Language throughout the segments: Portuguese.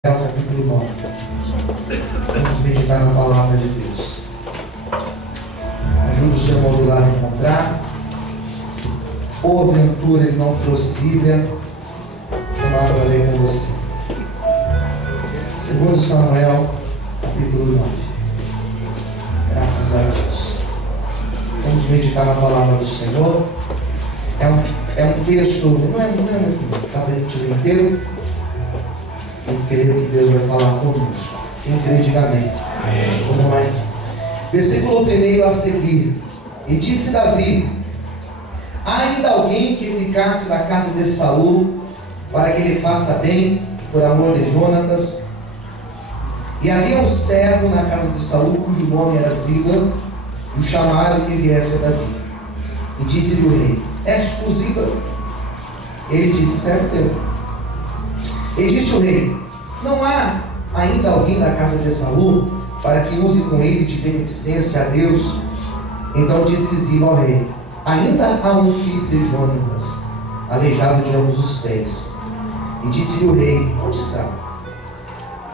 Capítulo 9. Vamos meditar na palavra de Deus. Ajuda o seu modular a encontrar. Se porventura ele não trouxe Bíblia, chamar para ler com você. 2 Samuel, capítulo 9. Graças a Deus. Vamos meditar na palavra do Senhor. É um texto, não é muito, dá para a gente ler inteiro. Eu creio que Deus vai falar conosco. Quem crê, diga amém. Vamos lá então. Versículo 1 a seguir. E disse Davi: há ainda alguém que ficasse na casa de Saul, para que ele faça bem, por amor de Jonatas? E havia um servo na casa de Saul, cujo nome era Ziba, e o chamaram que viesse a Davi. E disse-lhe o rei: és tu Ziba? Ele disse: servo teu. E disse o rei: não há ainda alguém na casa de Saul, para que use com ele de beneficência a Deus? Então disse Ziba ao rei: ainda há um filho de Jonatas, aleijado de ambos os pés. E disse-lhe o rei: onde está?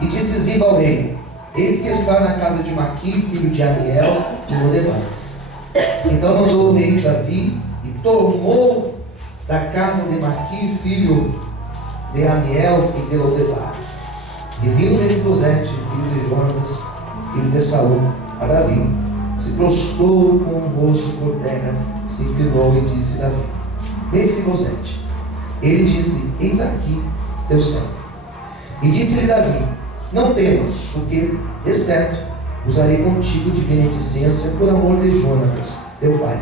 E disse Ziba ao rei: eis que está na casa de Maquir, filho de Amiel, de Lodebar. Então mandou o rei Davi, e tomou da casa de Maquir, filho de Amiel e de Lodebar. E vindo Mefibosete, filho de Jonatas, filho de Saul, a Davi, se prostrou com o rosto por terra, se inclinou e disse a Davi: Mefibosete. Ele disse: eis aqui teu servo. E disse-lhe Davi: não temas, porque, de certo, usarei contigo de beneficência por amor de Jonatas, teu pai,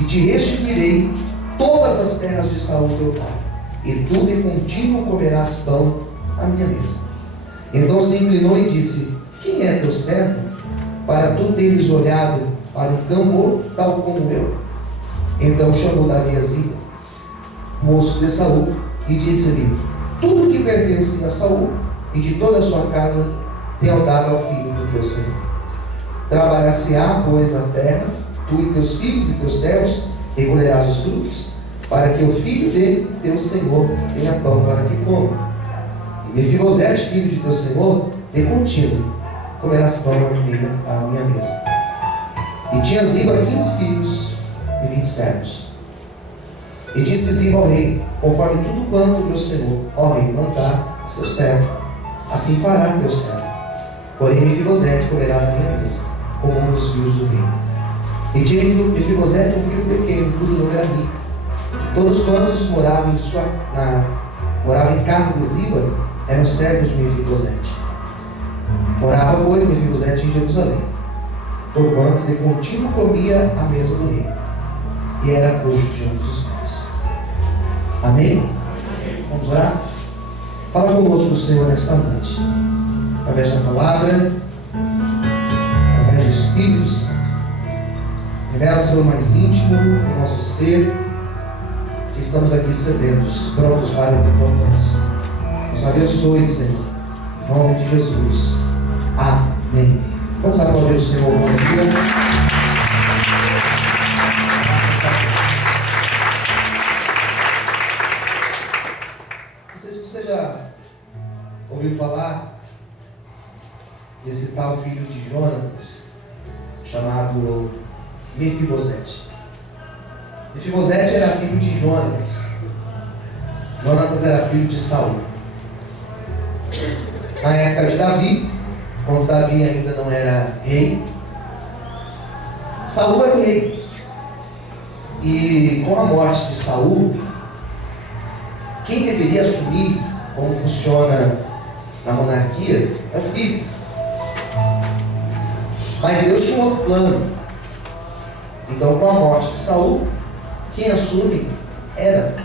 e te restituirei todas as terras de Saul, teu pai, e tu de contínuo comerás pão à minha mesa. Então se inclinou e disse: quem é teu servo, para tu teres olhado para o campo, tal como eu? Então chamou Davi a Ziba, moço de Saul, e disse-lhe: tudo que pertence a Saul e de toda a sua casa tenho dado ao filho do teu Senhor. Trabalhar-se-á, pois, a terra, tu e teus filhos e teus servos, e colherás os frutos, para que o filho de teu Senhor tenha pão para que coma. E Mefibosete, filho de teu Senhor, de contínuo comerás pão à minha mesa. E tinha Ziba 15 filhos e 20 servos. E disse Ziba ao rei: conforme tudo quanto meu Senhor, ó rei, mandar a seu servo, assim fará teu servo. Porém Mefibosete comerás à minha mesa, como um dos filhos do rei. E tinha Mefibosete um filho pequeno, cujo nome era Mica. Todos quantos moravam em casa de Ziba eram servos de Mefibosete. Morava, pois, Mefibosete em Jerusalém, porquanto de contínuo comia à mesa do rei, e era coxo de ambos os pés. Amém? Vamos orar? Fala conosco, Senhor, nesta noite, através da palavra, através do Espírito Santo. Revela, Senhor, o mais íntimo do nosso ser. Estamos aqui sedentos, prontos para ouvir tua voz. Nos abençoe, Senhor, em nome de Jesus. Amém. Vamos aplaudir o Senhor. Bom dia. Graças a Deus. Não sei se você já ouviu falar desse tal filho de Jonatas, chamado Mefibosete. Mefibosete era filho de Jonatas. Jonatas era filho de Saul. Na época de Davi, quando Davi ainda não era rei, Saul era o rei. E com a morte de Saul, quem deveria assumir como funciona na monarquia é o filho. Mas Deus tinha outro plano. Então, com a morte de Saul, quem assume era.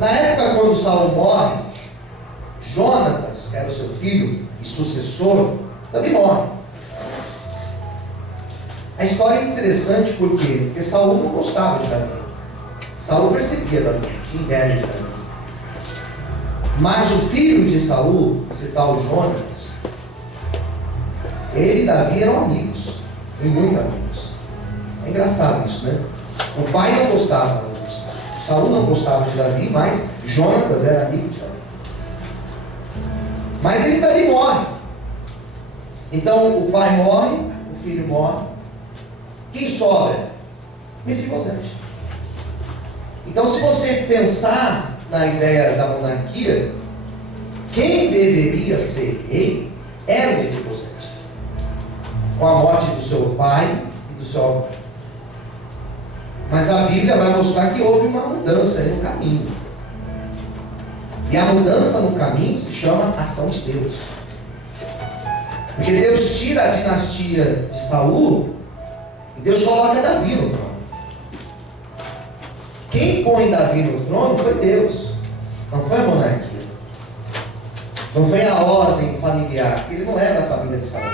Na época quando Saul morre, Jonatas, que era o seu filho e sucessor, também morre. A história é interessante porque Saul não gostava de Davi. Saul perseguia Davi, tinha inveja de Davi. Mas o filho de Saul, esse tal Jonatas, ele e Davi eram amigos, e muito amigos. É engraçado isso, né? O pai não gostava, Saul não gostava de Davi, mas Jonatas era amigo de Davi. ele também morre. Então o pai morre, o filho morre. Quem sobra? Mefibosete. Então, se você pensar na ideia da monarquia, quem deveria ser rei era o Mefibosete, com a morte do seu pai e do seu avô. Mas a Bíblia vai mostrar que houve uma mudança no caminho. E a mudança no caminho se chama ação de Deus. Porque Deus tira a dinastia de Saul e Deus coloca Davi no trono. Quem põe Davi no trono foi Deus, não foi a monarquia, não foi a ordem familiar. Ele não é da família de Saul.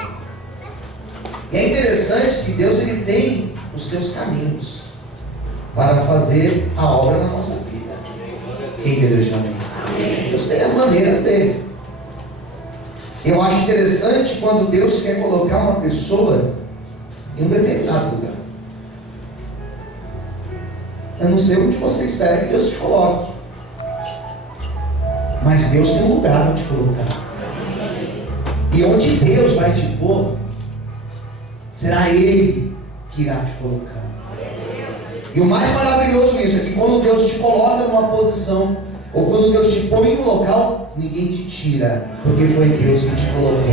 E é interessante que Deus, ele tem os seus caminhos para fazer a obra na nossa vida. Quem quer dizer amém? Deus tem as maneiras dele. Eu acho interessante quando Deus quer colocar uma pessoa em um determinado lugar. Eu não sei onde você espera que Deus te coloque, mas Deus tem um lugar para te colocar. E onde Deus vai te pôr, será Ele que irá te colocar. E o mais maravilhoso nisso é que quando Deus te coloca numa posição, ou quando Deus te põe em um local, ninguém te tira, porque foi Deus que te colocou.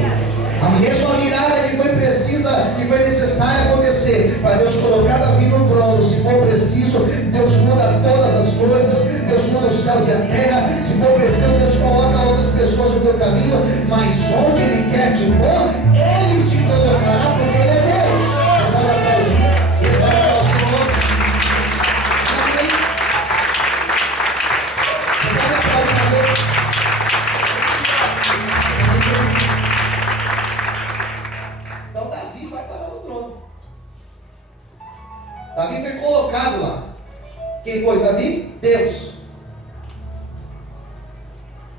A mesma virada que foi precisa, que foi necessária acontecer para Deus colocar Davi no trono, se for preciso, Deus muda todas as coisas, Deus muda os céus e a terra. Se for preciso, Deus coloca outras pessoas no teu caminho, mas onde Ele quer te pôr, Ele te colocará, porque Ele é Deus. Pode aplaudir, exaltar ao Senhor. Amém. Você pode aplaudir a Deus. Então Davi vai parar no trono. Davi foi colocado lá. Quem pôs Davi? Deus.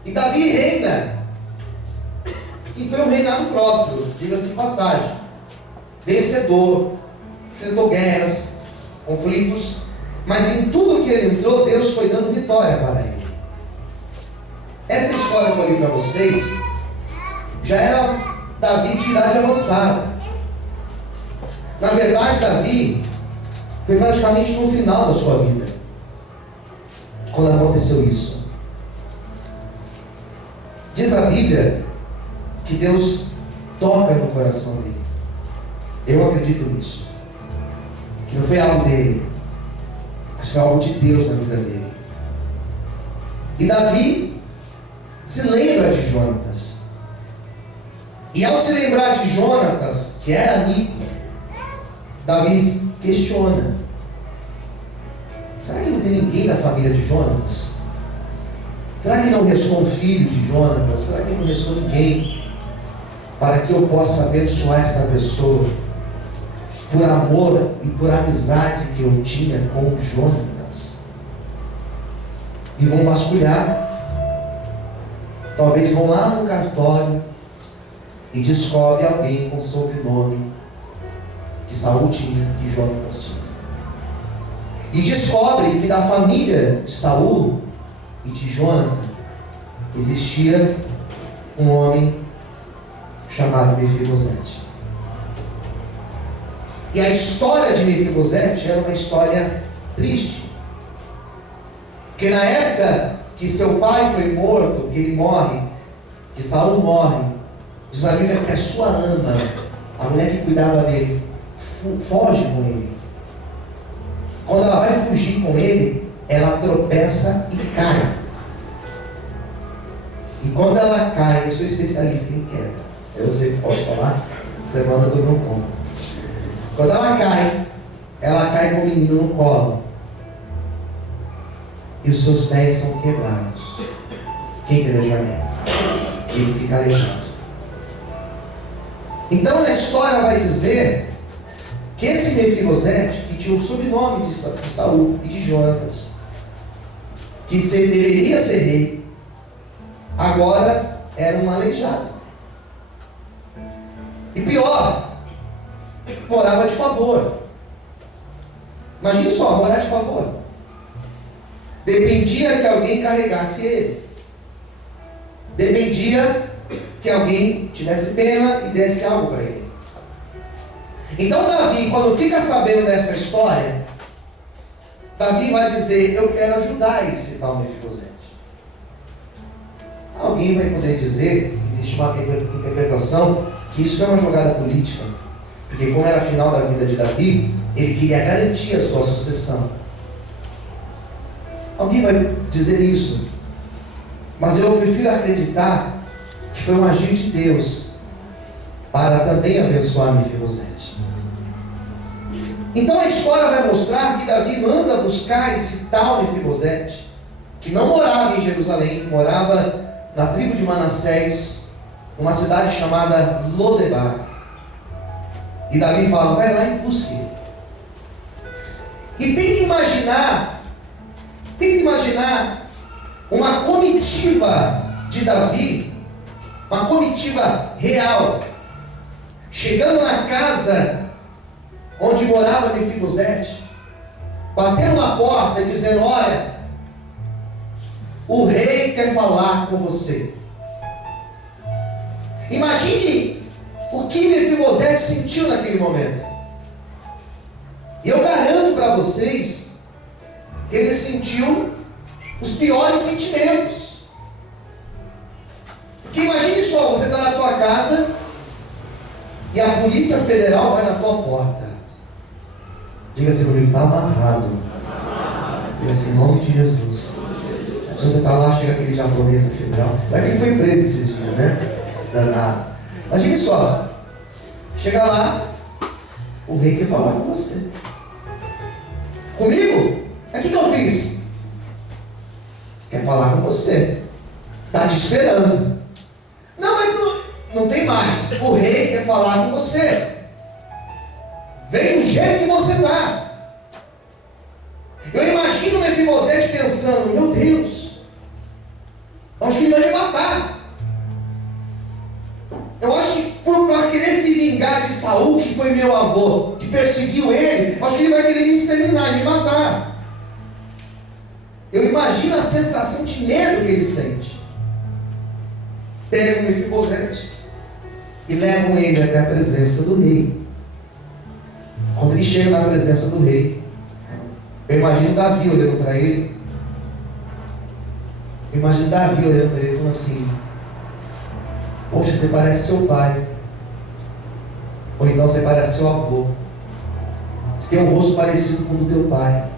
E Davi reina. E foi um reinado próspero, diga-se de passagem. Vencedor. Enfrentou guerras, conflitos. Mas em tudo que ele entrou, Deus foi dando vitória para ele. Essa história que eu li para vocês já era Davi de idade avançada. Na verdade, Davi foi praticamente no final da sua vida quando aconteceu isso. Diz a Bíblia que Deus toca no coração dele. Eu acredito nisso. Que não foi algo dele, mas foi algo de Deus na vida dele. E Davi se lembra de Jonatas. E ao se lembrar de Jonatas, que era amigo, Davi questiona: será que não tem ninguém da família de Jonatas? Será que não restou um filho de Jonatas? Será que não restou ninguém para que eu possa abençoar esta pessoa por amor e por amizade que eu tinha com Jonatas? E vão vasculhar. Talvez vão lá no cartório e descobre alguém com sobrenome que Saul tinha, que Jonatas tinha. E descobre que da família de Saul e de Jonatas existia um homem chamado Mefibosete. E a história de Mefibosete era uma história triste. Porque na época que seu pai foi morto, que ele morre, que Saul morre, diz a Bíblia que a sua ama, a mulher que cuidava dele, foge com ele. Quando ela vai fugir com ele, ela tropeça e cai. E quando ela cai, eu sou especialista em queda, eu sei que posso falar, semana do meu tom. Quando ela cai com o menino no colo. E os seus pés são quebrados. Quem quer amém? Ele fica aleijado. Então a história vai dizer que esse Mefibosete, que tinha o sobrenome de Saul e de Jonatas, que deveria ser rei, agora era um aleijado. E pior, morava de favor. Imagine só, morar de favor. Dependia que alguém carregasse ele. Dependia que alguém tivesse pena e desse algo para ele. Então Davi, quando fica sabendo dessa história, Davi vai dizer: eu quero ajudar esse tal Mefibosete. Alguém vai poder dizer, existe uma interpretação, que isso é uma jogada política, porque como era a final da vida de Davi, ele queria garantir a sua sucessão. Alguém vai dizer isso, mas eu prefiro acreditar que foi um agir de Deus para também abençoar Mefibosete. Então a história vai mostrar que Davi manda buscar esse tal Mefibosete, que não morava em Jerusalém, morava na tribo de Manassés, numa cidade chamada Lodebar. E Davi fala: vai lá e busque. E tente imaginar uma comitiva de Davi, uma comitiva real, chegando na casa onde morava Mefibosete, batendo na porta e dizendo: olha, o rei quer falar com você. Imagine o que Mefibosete sentiu naquele momento. E eu garanto para vocês que ele sentiu os piores sentimentos. Porque imagine só, você está na tua casa e a Polícia Federal vai na tua porta. Diga assim comigo: está amarrado. Diga assim, em nome de Jesus. Se você está lá, chega aquele japonês da Federal. Já que ele foi preso esses dias, né? Danado. Imagine só, chega lá, o rei quer falar com você. Comigo? O que eu fiz? Quer falar com você. Está te esperando. Não, mas não tem mais. O rei quer falar com você. Vem do jeito que você está. Eu imagino o Mefibosete pensando: meu Deus, acho que ele vai me matar. Eu acho que para querer se vingar de Saul, que foi meu avô, que perseguiu ele, acho que ele vai querer me exterminar e me matar. Eu imagino a sensação de medo que ele sente. Pegam o Mefibosete e levam ele até a presença do rei. Quando ele chega na presença do rei, eu imagino Davi olhando para ele. Eu imagino Davi olhando para ele e falando assim: poxa, você parece seu pai. Ou então você parece seu avô. Você tem um rosto parecido com o do teu pai.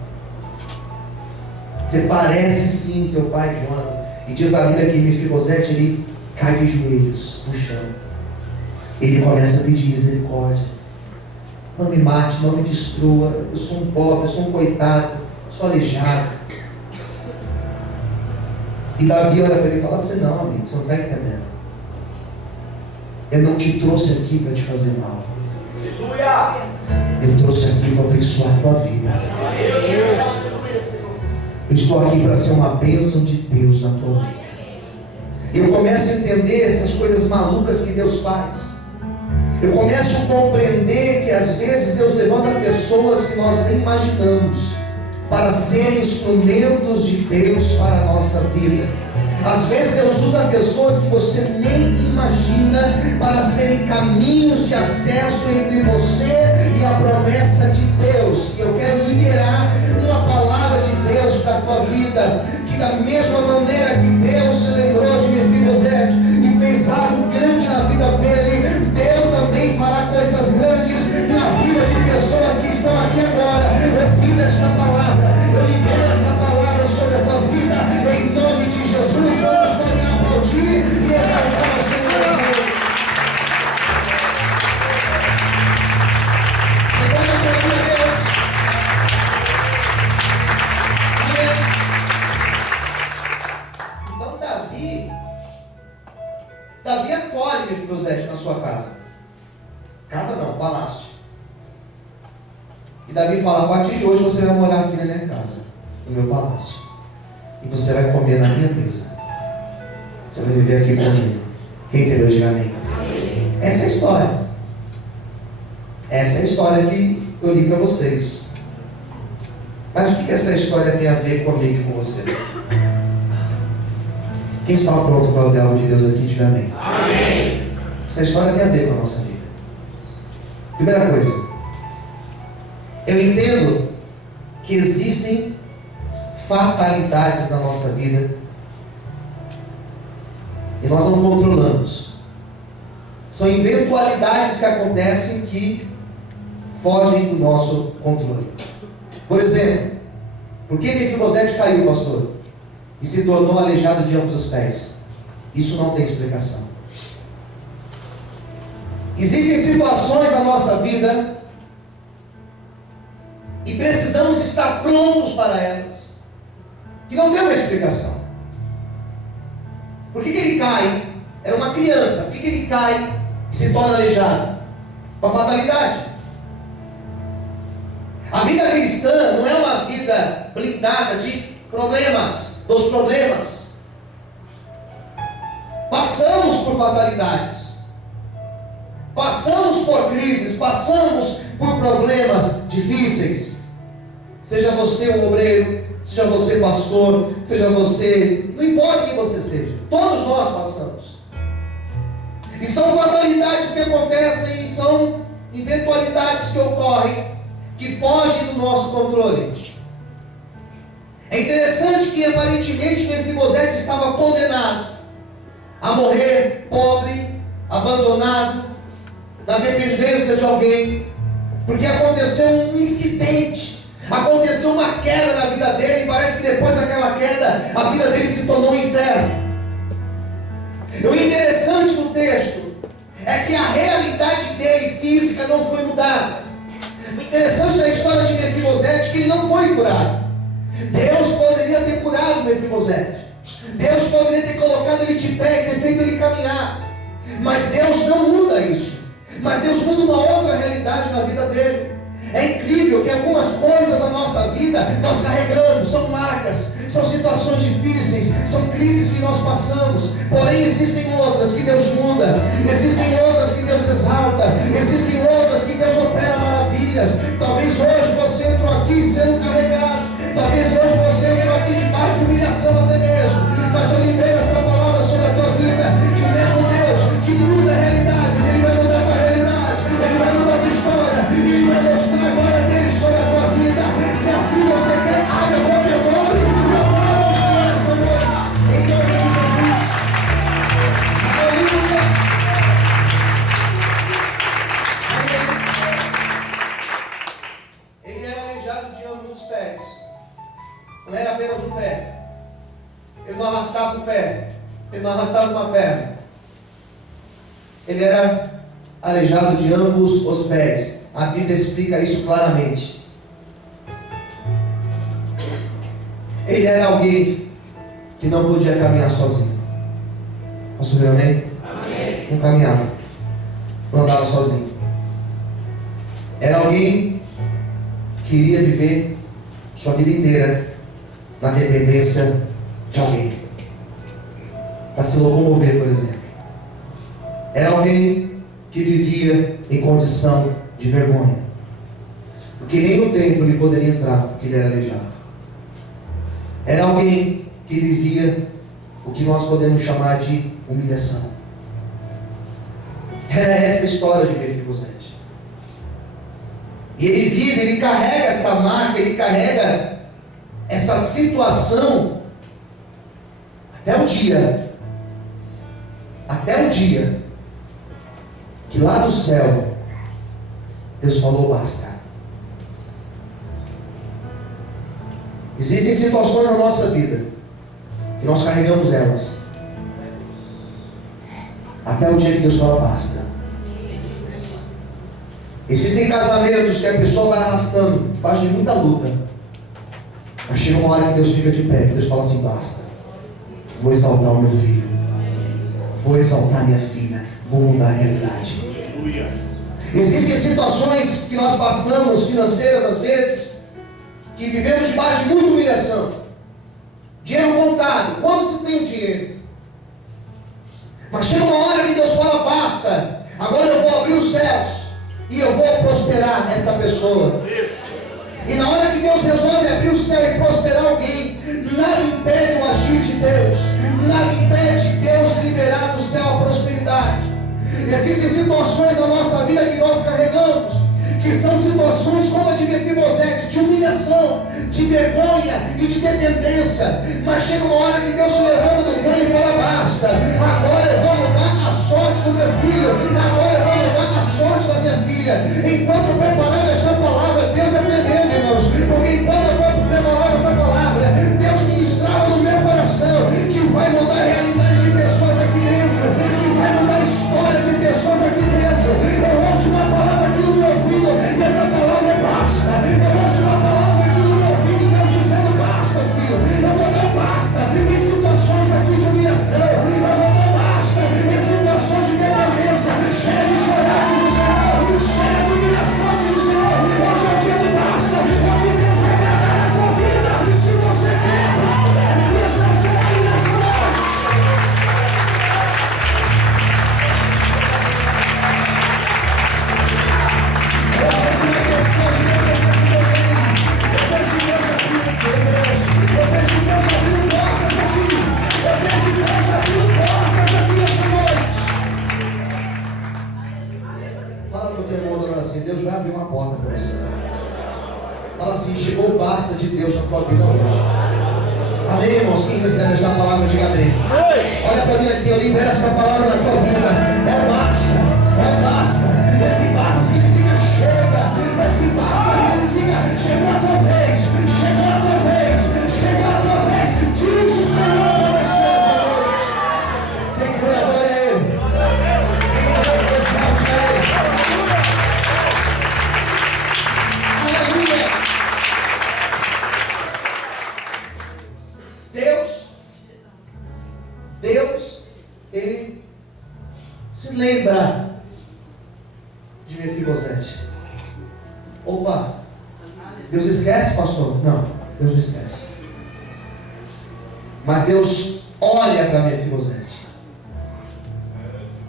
Você parece sim teu pai, Jonas. E diz a Bíblia que Mefibosete, ele cai de joelhos no chão. Ele começa a pedir misericórdia. Não me mate, não me destrua. Eu sou um pobre, eu sou um coitado, eu sou aleijado. E Davi olha para ele e fala assim: não, amigo, você não está entendendo. Eu não te trouxe aqui para te fazer mal. Eu trouxe aqui para abençoar a tua vida. Eu estou aqui para ser uma bênção de Deus na tua vida. Eu começo a entender essas coisas malucas que Deus faz. Eu começo a compreender que às vezes Deus levanta pessoas que nós nem imaginamos para serem instrumentos de Deus para a nossa vida. Às vezes Deus usa pessoas que você nem imagina para serem caminhos de acesso entre você e a promessa de Deus. E eu quero liberar uma palavra de Deus para a tua vida, que da mesma maneira que Deus se lembrou de Mefibosete e fez algo grande na vida dele, Deus também fará coisas grandes na vida de pessoas que estão aqui agora ouvindo esta palavra. Eu libero essa palavra sobre a tua vida em nome de Jesus. Vamos podem aplaudir e exaltar a Senhor. Segunda pergunta, Deus. Amém. Então Davi acolhe Mefibosete na sua casa. Casa não, palácio. E Davi fala: a partir de hoje você vai morar aqui na minha casa, no meu palácio. E você vai comer na minha mesa. Você vai viver aqui comigo. Quem entendeu, diga amém. Essa é a história. Essa é a história que eu li para vocês. Mas o que essa história tem a ver comigo e com você? Quem está pronto para ouvir algo de Deus aqui, diga amém. Amém. Essa história tem a ver com a nossa vida. Primeira coisa, eu entendo que existem fatalidades na nossa vida e nós não controlamos. São eventualidades que acontecem que fogem do nosso controle. Por exemplo, por que Mefibosete caiu, pastor? E se tornou aleijado de ambos os pés? Isso não tem explicação. Existem situações na nossa vida e precisamos estar prontos para elas, que não tem uma explicação. Por que ele cai? Era uma criança. Por que ele cai e se torna aleijado? Uma fatalidade. A vida cristã não é uma vida blindada de problemas, dos problemas. Passamos por fatalidades, passamos por crises, passamos por problemas difíceis. Seja você um obreiro, seja você pastor, seja você, não importa quem você seja, todos nós passamos. E são fatalidades que acontecem, são eventualidades que ocorrem, que fogem do nosso controle. É interessante que aparentemente Mefibosete estava condenado a morrer pobre, abandonado, na dependência de alguém, porque aconteceu um incidente, aconteceu uma queda na vida dele, e parece que depois daquela queda, a vida dele se tornou um inferno. E o interessante do texto é que a realidade dele física não foi mudada. O interessante da história de Mefibosete é que ele não foi curado. Deus poderia ter curado Mefibosete. Deus poderia ter colocado ele de pé e ter feito ele caminhar. Mas Deus não muda isso. Mas Deus muda uma outra realidade na vida dele. É incrível que algumas coisas da nossa vida nós carregamos, são marcas, são situações difíceis, são crises que nós passamos. Porém existem outras que Deus muda, existem outras que Deus exalta, existem outras que Deus opera maravilhas. Talvez hoje você entrou aqui sendo carregado, talvez hoje você entrou aqui debaixo de humilhação até mesmo, mas eu liberei essa palavra sobre a tua vida, que o mesmo Deus que muda realidades, Ele vai mudar a tua realidade, Ele vai mudar a tua história, Ele vai mostrar a glória dele sobre a tua vida. Se assim você quer, abra a boca e ore, eu amo o Senhor nessa noite, em nome de Jesus. Aleluia. Amém. Ele era aleijado de ambos os pés. Não era apenas um pé. Ele não arrastava o pé, ele não arrastava uma perna. Ele era aleijado de ambos os pés. A Bíblia explica isso claramente. Ele era alguém que não podia caminhar sozinho. Posso ver amém? Amém. Não caminhava, não andava sozinho. Era alguém que iria viver sua vida inteira na dependência de alguém para se locomover, por exemplo. Era alguém que vivia em condição de vergonha, porque nem no templo ele poderia entrar, porque ele era aleijado. Era alguém que vivia o que nós podemos chamar de humilhação. Era essa a história de Mefibosete. E ele vive, ele carrega essa marca, ele carrega essa situação até o dia que lá do céu Deus falou basta. Existem situações na nossa vida que nós carregamos elas até o dia que Deus fala basta. Existem casamentos que a pessoa vai arrastando debaixo de muita luta, mas chega uma hora que Deus fica de pé, Deus fala assim, basta. Vou exaltar o meu filho, vou exaltar minha filha, vou mudar a realidade. Existem situações que nós passamos, financeiras às vezes, que vivemos debaixo de muita humilhação, dinheiro contado, quando se tem o dinheiro, mas chega uma hora que Deus fala basta, agora eu vou abrir os céus e eu vou prosperar esta pessoa. E na hora que Deus resolve abrir o céu e prosperar alguém, nada impede o agir de Deus. Nada impede Deus de liberar do céu a prosperidade. Existem situações na nossa vida que nós carregamos, que são situações como a de Mefibosete, de humilhação, de vergonha e de dependência. Mas chega uma hora que Deus se levanta do trono e fala: basta, agora eu vou mudar a sorte do meu filho, agora eu vou mudar a sorte da minha filha. Enquanto eu preparava essa palavra, Deus é tremendo, irmãos, porque enquanto eu preparava essa palavra, Deus ministrava no meu coração que vai mudar a realidade de pessoas aqui dentro, que vai mudar a história de pessoas aqui dentro. Eu ouço uma palavra aqui no meu ouvido, e essa palavra é basta. Eu ouço uma palavra aqui no meu ouvido, Deus dizendo: basta, filho. Eu vou dar basta em situações aqui de humilhação. Eu vou dar basta em situações de dependência. Chega de chorar, diz o Senhor. Chega de humilhação, diz o Senhor. Hoje é o dia do basta. Hoje Deus vai tratar a tua vida. Se você quer, aplauda. Isso é o dia aí nessa noite. Deus vai tirar pessoas de dependência também. Eu vejo Deus abrindo portas. Eu vejo Deus abrindo portas aqui. Eu vejo Deus abrindo portas aqui nessa noite. Fala para o teu irmão, dona assim: Deus vai abrir uma porta para você. Fala assim: chegou o basta de Deus na tua vida hoje. Amém, irmãos? Quem recebe esta palavra, diga amém. Olha para mim aqui, eu libero essa palavra na tua vida. É basta, é basta. Esse basta significa chega. Esse basta significa chegou a tua vez, chegou a tua vez, chegou a tua vez. Diz o Senhor para você nessa noite. Quem crê, adora Ele. Quem crê, exalte Ele. Aleluia. Deus, Ele se lembra de Mefibosete. Opa, Deus esquece, pastor? Não, Deus não esquece. Mas Deus olha para Mefibosete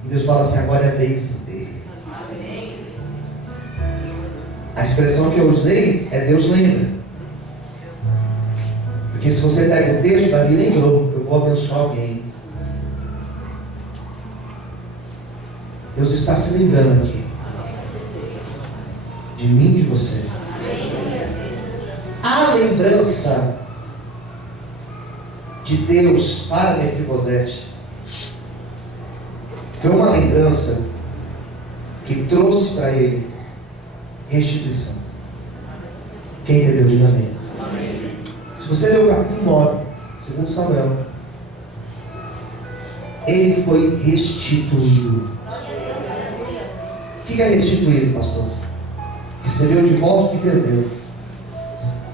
e Deus fala assim: agora é a vez dele. A expressão que eu usei é Deus lembra. Porque se você pega o texto, Davi lembrou: eu vou abençoar alguém. Deus está se lembrando aqui de mim e de você. A lembrança de Deus para Mefibosete foi uma lembrança que trouxe para ele restituição. Quem entendeu, diga amém. Se você ler o capítulo 9, segundo Samuel, ele foi restituído. O que é restituído, pastor? Recebeu de volta o que perdeu.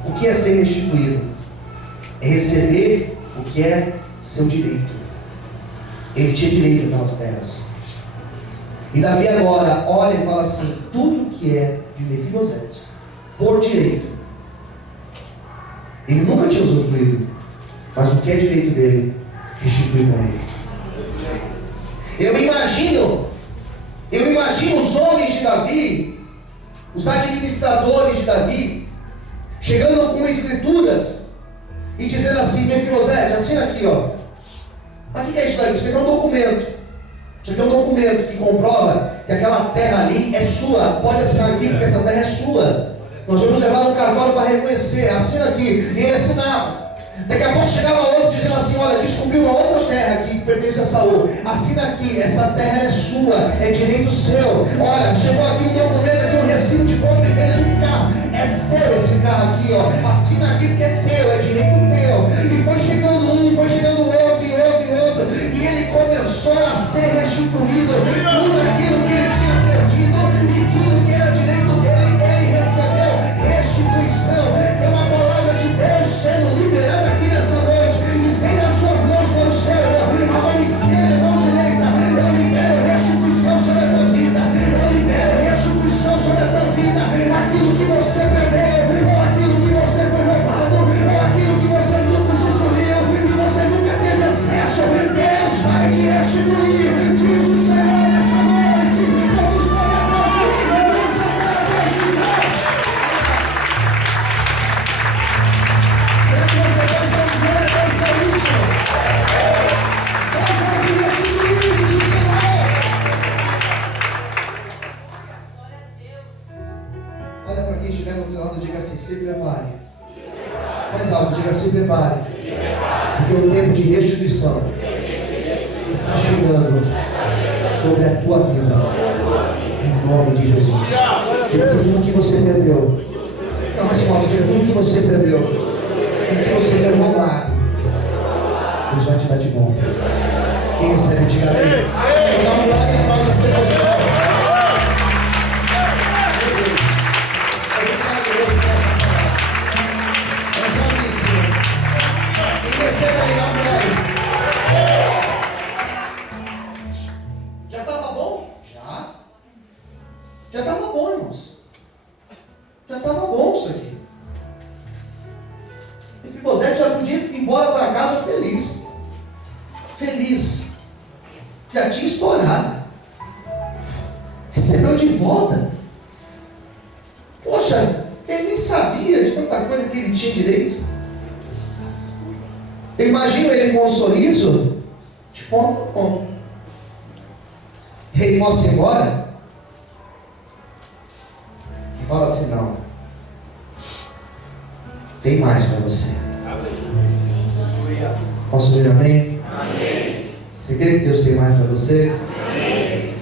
O que é ser restituído? É receber o que é seu direito. Ele tinha direito àquelas terras. E Davi agora olha e fala assim: tudo que é de Mefibosete, por direito, ele nunca tinha usufruído, mas o que é direito dele, restitui para ele. Eu imagino os homens de Davi, os administradores de Davi, chegando com escrituras e dizendo assim: Mefibosete, assina aqui, ó. Mas o que é isso daí? Isso aqui é um documento. Isso aqui é um documento que comprova que aquela terra ali é sua. Pode assinar aqui, porque essa terra é sua. Nós vamos levar no cartório para reconhecer. Assina aqui. E ele assinava. Daqui a pouco chegava outro dizendo assim: olha, descobri uma outra terra aqui que pertence a Saul. Assina aqui, essa terra é sua, é direito seu. Olha, chegou aqui um documento, aqui um recibo de compra e venda de um carro. É seu esse carro aqui, ó. Assina aqui porque é teu, é direito teu. E foi chegando um, foi chegando outro, e outro, e outro. E ele começou a ser restituído. Tudo aquilo que ele tinha perdido e tudo que era direito dele, ele recebeu restituição. É uma palavra de Deus sendo liberada aqui nessa noite. Estende as suas mãos para o céu, a mão esquerda e a mão direita. Eu libero restituição sobre a tua vida. Eu libero restituição sobre a tua vida. Aquilo que você perdeu, ou aquilo que você foi roubado, ou aquilo que você nunca usufruiu e você nunca teve acesso, Deus vai te restituir. Diz o Senhor nessa noite. está chegando sobre a tua vida. Em nome de Jesus. Diga assim, tudo que você perdeu. Não, mais forte, diga tudo que você perdeu. Tudo que você foi roubado. Deus vai te dar de volta. Quem recebe, diga amém. Então dá um glória em nós dessa emoção. Meu Deus. Obrigado hoje por essa palavra. É pra mim, Senhor. Quem recebe aí, dá um glória. Já estava bom? Já estava bom, irmãos. Já estava bom isso aqui. Mefibosete já podia ir embora para casa feliz. Feliz. Já tinha estourado. Recebeu de volta. Poxa, ele nem sabia de tanta coisa que ele tinha direito. Eu imagino ele com um sorriso de ponto a ponto. Rei, posso ir embora? E fala assim, não. Tem mais para você. Posso ouvir amém? Amém. Você crê que Deus tem mais para você? Amém.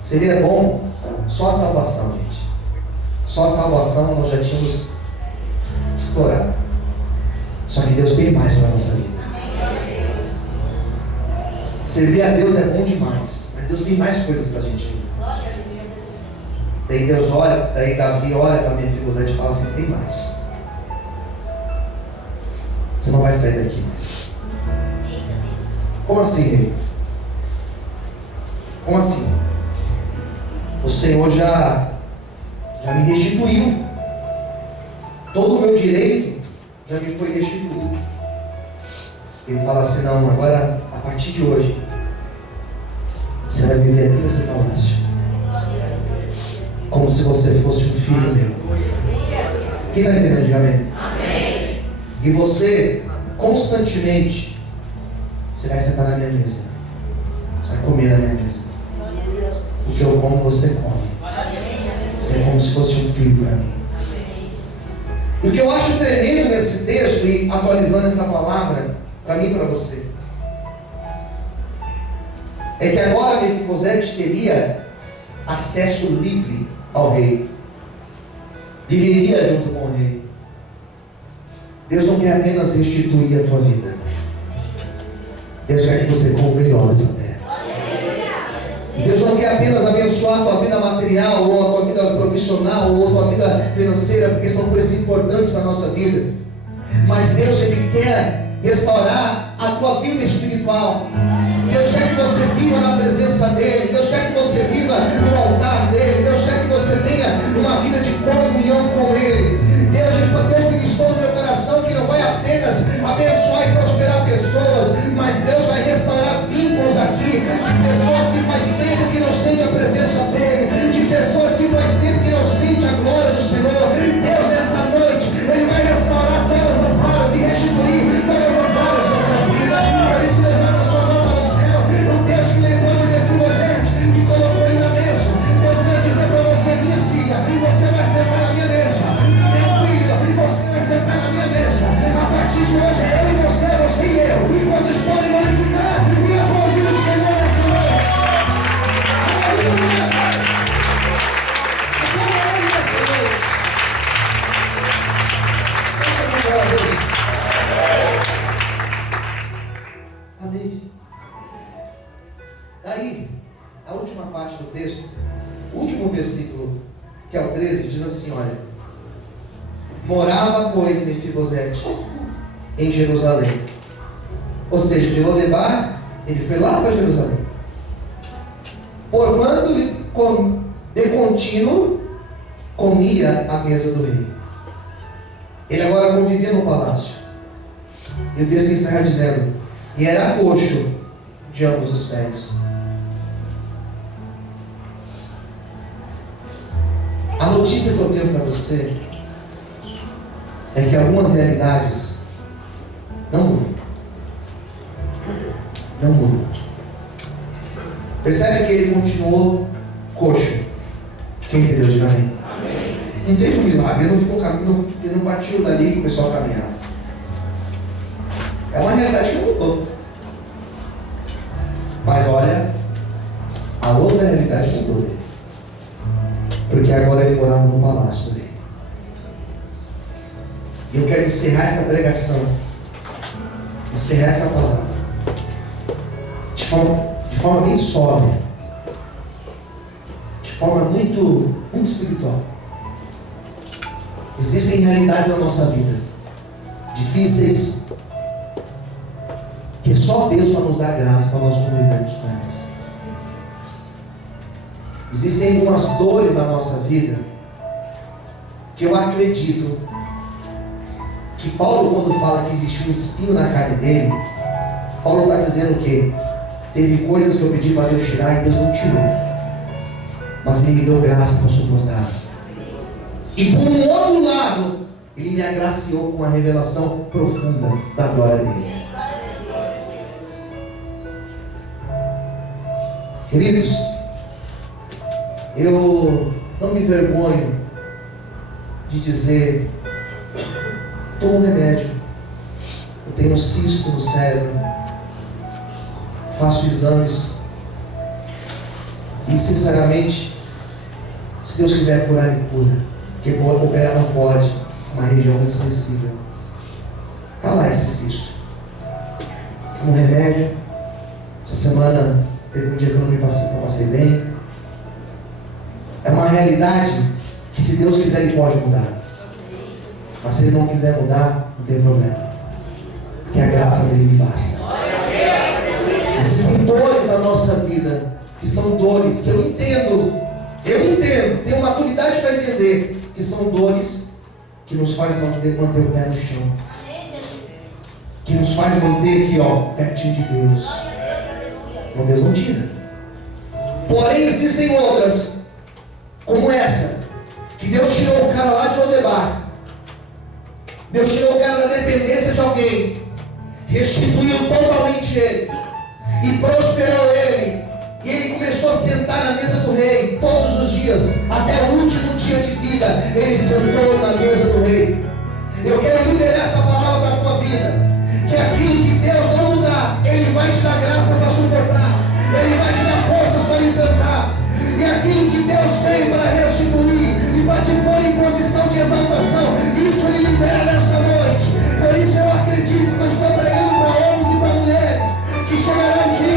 Seria bom só a salvação, gente. Só a salvação nós já tínhamos estourado. Só que Deus tem mais para a nossa vida. Servir a Deus é bom demais, mas Deus tem mais coisas para a gente. Daí Deus olha, daí Davi olha para Mefibosete e fala assim, tem mais. Você não vai sair daqui mais. Como assim, rei? Como assim? O Senhor já me restituiu. Todo o meu direito já me foi restituído. Ele fala assim, não, agora, a partir de hoje, você vai viver aqui nesse palácio. Como se você fosse um filho meu. Quem está entendendo? Diga amém. Amém. E você, constantemente, você vai sentar na minha mesa. Você vai comer na minha mesa. O que eu como, você come. Você é como se fosse um filho para mim. E o que eu acho tremendo nesse texto, e atualizando essa palavra, para mim e para você, é que agora Mefibosete teria acesso livre ao rei. Viveria junto com o rei. Deus não quer apenas restituir a tua vida. Deus quer que você coma o melhor dessa terra. E Deus não quer apenas abençoar a tua vida material, ou a tua vida profissional, ou a tua vida financeira, porque são coisas importantes para a nossa vida. Mas Deus, Ele quer restaurar a tua vida espiritual. Deus quer que você viva na presença dEle. Deus quer que você viva no altar dEle. Deus quer que você tenha uma vida de comunhão com Ele. Deus ministrou no meu coração que não vai apenas abençoar e prosperar pessoas, mas Deus vai restaurar vínculos aqui, de pessoas que faz tempo que não sentem a presença dEle, de pessoas que faz tempo que não sentem a glória do Senhor. Deus, nessa noite, Ele vai restaurar todas as áreas e restituir todas as áreas da tua vida. Por isso, levanta a sua mão para o céu. O Deus que lembrou de Mefibosete, que colocou ele na mesa. Deus quer dizer para você, minha filha, você vai sentar na minha mesa. Meu filho, você vai sentar na minha mesa. A partir de hoje é eu e você e eu. Quantos podem glorificar e aplaudir o Senhor nessa noite? Aleluia! Aplauda Ele nessa noite. Amém. Daí, a última parte do texto, o último versículo, que é o 13, diz assim, olha: morava, pois, Mefibosete em Jerusalém. Ou seja, de Lodebar, ele foi lá para Jerusalém. Porquanto de contínuo comia à mesa do rei. Ele agora convivia no palácio. E o texto encerra dizendo: e era coxo de ambos os pés. A notícia que eu tenho para você é que algumas realidades não mudam. Não mudam. Percebe que ele continuou coxo. Quem entendeu? Diga amém. Não teve um milagre, ele não ficou caminhando, ele não partiu dali e começou a caminhar. É uma realidade que não mudou. morava no palácio dele. E eu quero encerrar essa pregação, encerrar essa palavra de forma bem sóbria, de forma muito espiritual. Existem realidades na nossa vida difíceis que só Deus vai nos dar graça para nós convivermos com elas. Existem algumas dores na nossa vida que eu acredito que Paulo, quando fala que existe um espinho na carne dele, Paulo está dizendo o quê? Teve coisas que eu pedi para Deus tirar e Deus não tirou, mas Ele me deu graça para suportar. E por um outro lado, Ele me agraciou com uma revelação profunda da glória dele. Queridos, eu não me envergonho de dizer: tomo remédio, eu tenho um cisto no cérebro, faço exames e, sinceramente, se Deus quiser curar, Ele cura, porque operar não pode, uma região muito sensível. Está lá esse cisto. Tomo remédio. Essa semana teve um dia que eu não passei bem. É uma realidade que, se Deus quiser, Ele pode mudar. Mas se Ele não quiser mudar, não tem problema, porque a graça dele me basta. Existem dores na nossa vida, que são dores que eu entendo, tenho maturidade para entender, que são dores que nos faz manter o pé no chão, que nos faz manter aqui, pertinho de Deus. Então Deus não tira. Porém, existem outras, como essa, que Deus tirou o cara lá de Lodebar. Deus tirou o cara da dependência de alguém, restituiu totalmente ele e prosperou ele. E ele começou a sentar na mesa do rei todos os dias, até o último dia de vida. Ele sentou na mesa do rei. Eu quero liberar essa palavra para a tua vida, que aquilo que Deus não mudar, Ele vai te dar graça para suportar, Ele vai te dar forças para enfrentar. E aquilo que Deus tem para restituir e para te pôr em posição de exaltação, isso Ele libera nesta noite. Por isso eu acredito que eu estou pregando para homens e para mulheres, que chegará um dia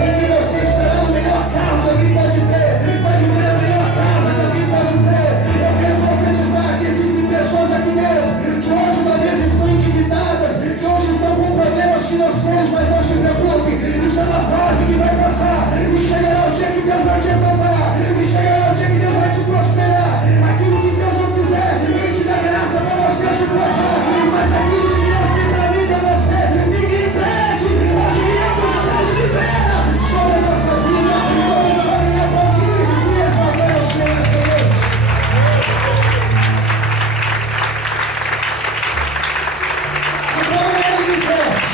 em que você estará no melhor carro que alguém pode ter, vai viver na melhor casa que alguém pode ter. Eu quero profetizar que existem pessoas aqui dentro que hoje talvez estão endividadas, que hoje estão com problemas financeiros, mas não se preocupe, isso é uma fase que vai passar, e chegará o dia que Deus vai te exaltar, e chegará o dia que Deus vai te prosperar. Aquilo que Deus não fizer, Ele te dá graça para você suportar, mas aquilo que Deus tem para mim e para você, ninguém impede. Hoje entra o céu se libera sobre a nossa vida. Vamos caminhar para aqui e exaltar o Senhor nessa noite. Agora Ele me pede.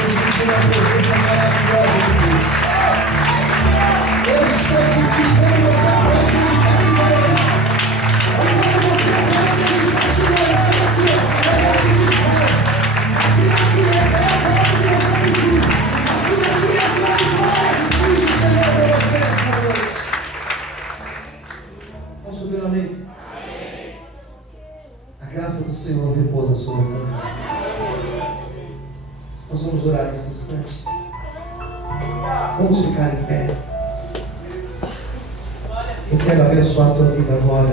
Eu senti uma presença maravilhosa de Deus. Eu estou sentindo como você pode, Deus está se movendo. Quando você pode, Deus está se movendo. Assim aqui, é a restituição. Assim aqui é a prova que você pediu. Assim aqui é a glória que diz o Senhor para você nessa noite. Posso ouvir um amém? A graça do Senhor repousa sobre a tua vida. Nós vamos orar nesse instante. Vamos ficar em pé. Eu quero abençoar a tua vida agora.